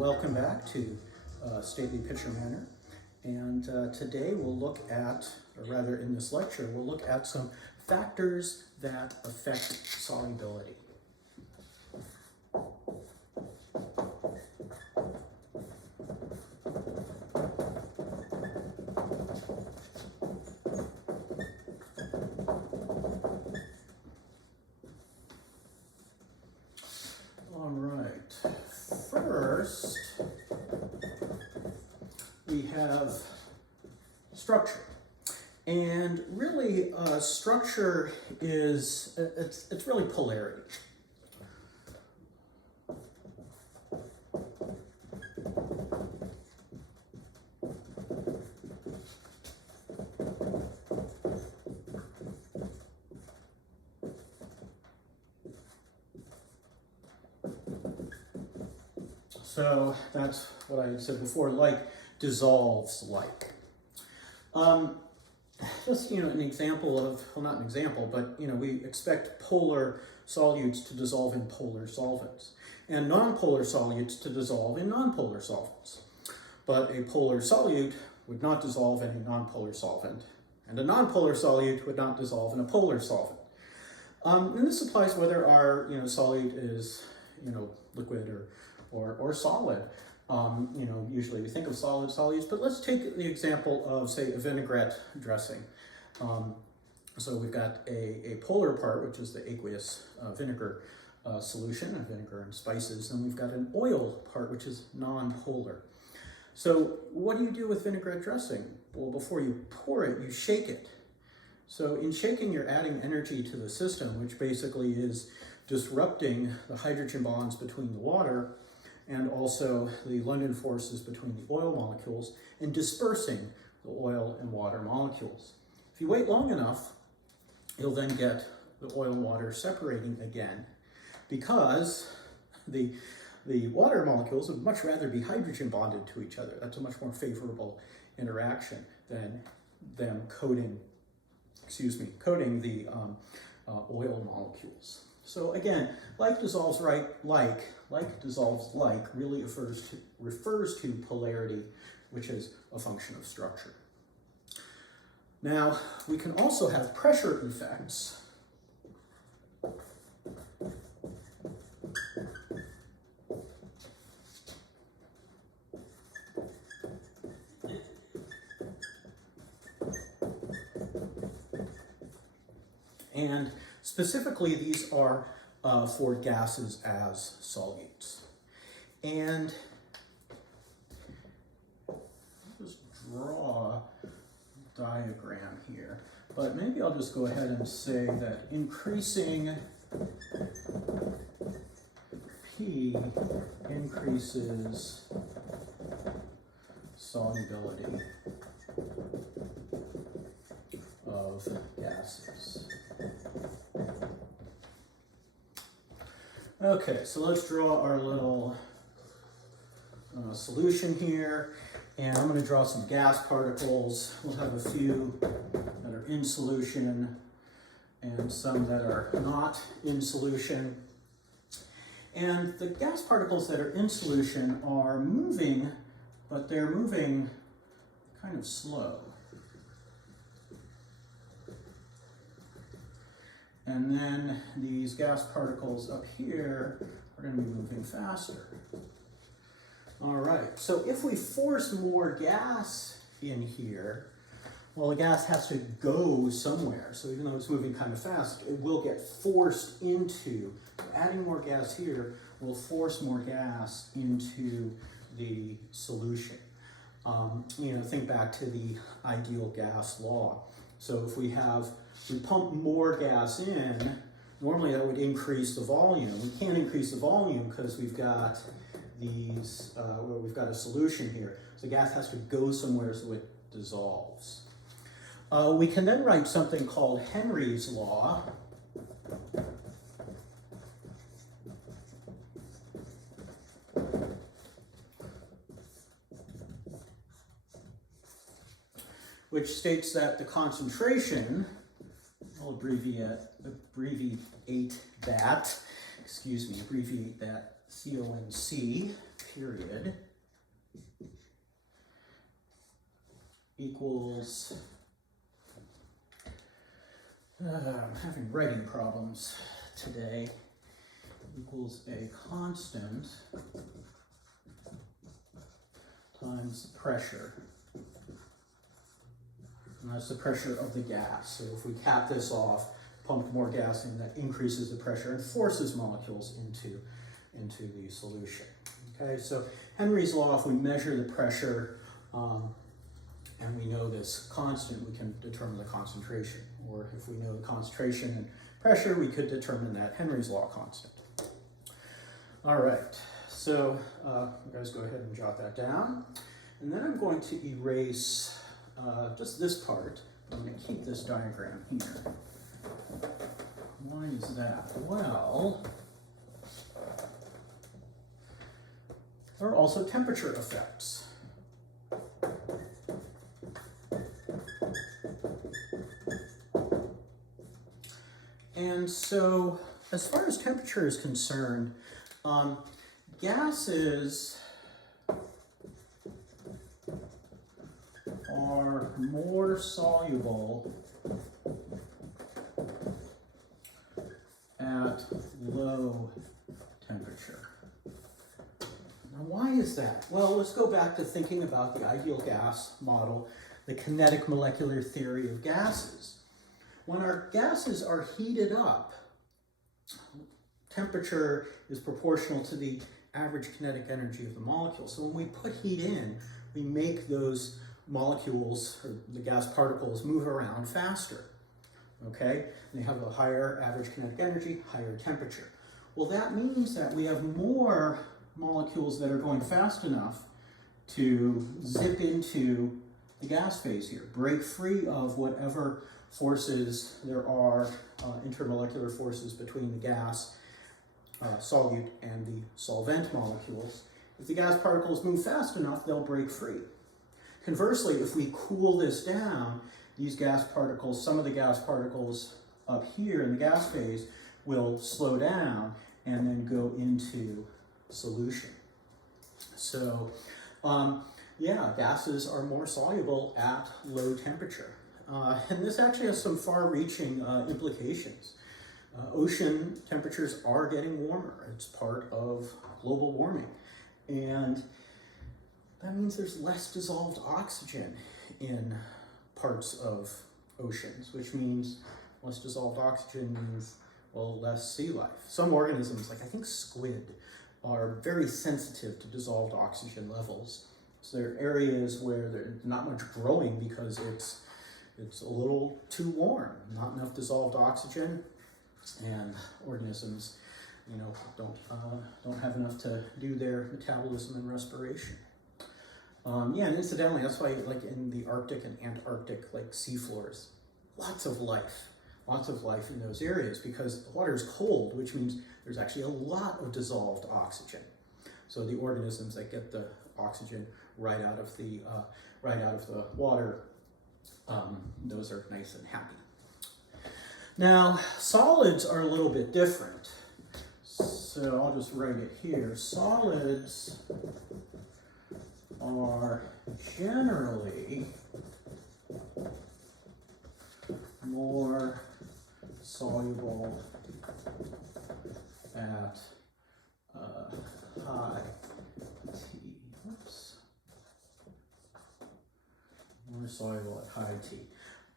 Welcome back to Stately Pitcher Manor. And today we'll look at, or rather in this lecture, we'll look at some factors that affect solubility. All right, first we have structure. And really, structure is, it's really polarity. So that's what I said before, like dissolves like. Just, an example of, well, not an example, but, we expect polar solutes to dissolve in polar solvents and nonpolar solutes to dissolve in nonpolar solvents. But a polar solute would not dissolve in a nonpolar solvent, and a nonpolar solute would not dissolve in a polar solvent. And this applies whether our, solute is, liquid or solid. Usually we think of solid solutes, but let's take the example of, say, a vinaigrette dressing. So we've got a polar part, which is the aqueous vinegar solution of vinegar and spices, and we've got an oil part, which is non-polar. So what do you do with vinaigrette dressing? Well, before you pour it, you shake it. So in shaking, you're adding energy to the system, which basically is disrupting the hydrogen bonds between the water and also the London forces between the oil molecules and dispersing the oil and water molecules. If you wait long enough, you'll then get the oil and water separating again, because the water molecules would much rather be hydrogen bonded to each other. That's a much more favorable interaction than them coating the oil molecules. So again, like dissolves like dissolves like really refers to polarity, which is a function of structure. Now, we can also have pressure effects. And specifically, these are for gases as solutes. And I'll just draw a diagram here, but maybe I'll just go ahead and say that increasing P increases solubility of gases. Okay, so let's draw our little solution here, and I'm going to draw some gas particles. We'll have a few that are in solution and some that are not in solution. And the gas particles that are in solution are moving, but they're moving kind of slow. And then these gas particles up here are going to be moving faster. All right, so if we force more gas in here, well, the gas has to go somewhere. So even though it's moving kind of fast, it will get forced into, adding more gas here will force more gas into the solution. Think back to the ideal gas law. So if we pump more gas in, normally that would increase the volume. We can't increase the volume because we've got we've got a solution here. So gas has to go somewhere so it dissolves. We can then write something called Henry's law. Which states that the concentration, I'll abbreviate that CONC period equals, I'm having writing problems today, equals a constant times the pressure. And that's the pressure of the gas. So if we cap this off, pump more gas in, that increases the pressure and forces molecules into the solution. Okay, so Henry's law, if we measure the pressure and we know this constant, we can determine the concentration. Or if we know the concentration and pressure, we could determine that Henry's law constant. All right, so you guys go ahead and jot that down. And then I'm going to erase just this part. I'm going to keep this diagram here. Why is that? Well, there are also temperature effects. And so, as far as temperature is concerned, gases are more soluble at low temperature. Now, why is that? Well, let's go back to thinking about the ideal gas model, the kinetic molecular theory of gases. When our gases are heated up, temperature is proportional to the average kinetic energy of the molecule. So when we put heat in, we make those molecules, or the gas particles, move around faster. Okay? And they have a higher average kinetic energy, higher temperature. Well, that means that we have more molecules that are going fast enough to zip into the gas phase here, break free of whatever forces there are, intermolecular forces between the gas solute and the solvent molecules. If the gas particles move fast enough, they'll break free. Conversely, if we cool this down, these gas particles, some of the gas particles up here in the gas phase will slow down and then go into solution. So, yeah, gases are more soluble at low temperature. And this actually has some far-reaching implications. Ocean temperatures are getting warmer. It's part of global warming. And that means there's less dissolved oxygen in parts of oceans, which means less dissolved oxygen means, well, less sea life. Some organisms, like I think squid, are very sensitive to dissolved oxygen levels. So there are areas where there's not much growing because it's a little too warm, not enough dissolved oxygen, and organisms, you know, don't have enough to do their metabolism and respiration. Yeah, and incidentally, that's why, like in the Arctic and Antarctic, like seafloors, lots of life in those areas because the water is cold, which means there's actually a lot of dissolved oxygen. So the organisms that get the oxygen right out of the water, those are nice and happy. Now, solids are a little bit different. So I'll just write it here. Solids are generally more soluble at high T. Oops. More soluble at high T.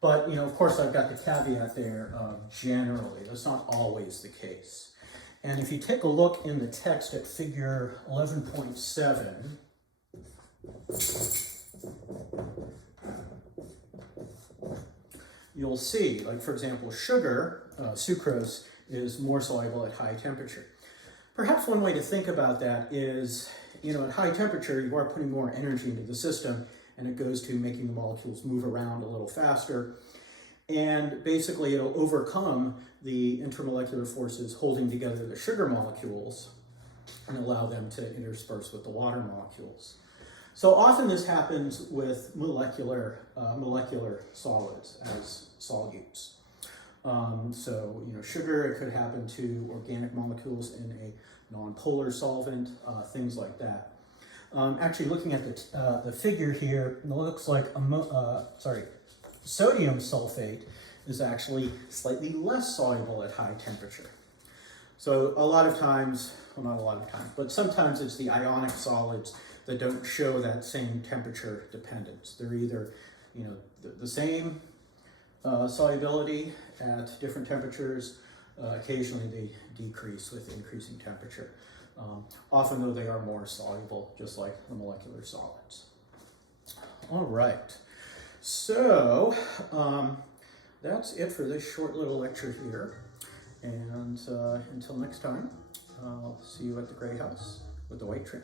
But, you know, of course, I've got the caveat there of generally. That's not always the case. And if you take a look in the text at figure 11.7, you'll see, like, for example, sugar, sucrose, is more soluble at high temperature. Perhaps one way to think about that is, you know, at high temperature, you are putting more energy into the system, and it goes to making the molecules move around a little faster. And basically, it'll overcome the intermolecular forces holding together the sugar molecules and allow them to intersperse with the water molecules. So often this happens with molecular solids as solutes. So, sugar, it could happen to organic molecules in a non-polar solvent, things like that. Actually, looking at the figure here, it looks like sodium sulfate is actually slightly less soluble at high temperature. So a lot of times, well, not a lot of times, but sometimes it's the ionic solids that don't show that same temperature dependence. They're either, the same solubility at different temperatures. Occasionally they decrease with increasing temperature. Often though, they are more soluble, just like the molecular solids. All right, so that's it for this short little lecture here. And until next time, I'll see you at the Gray House with the white trim.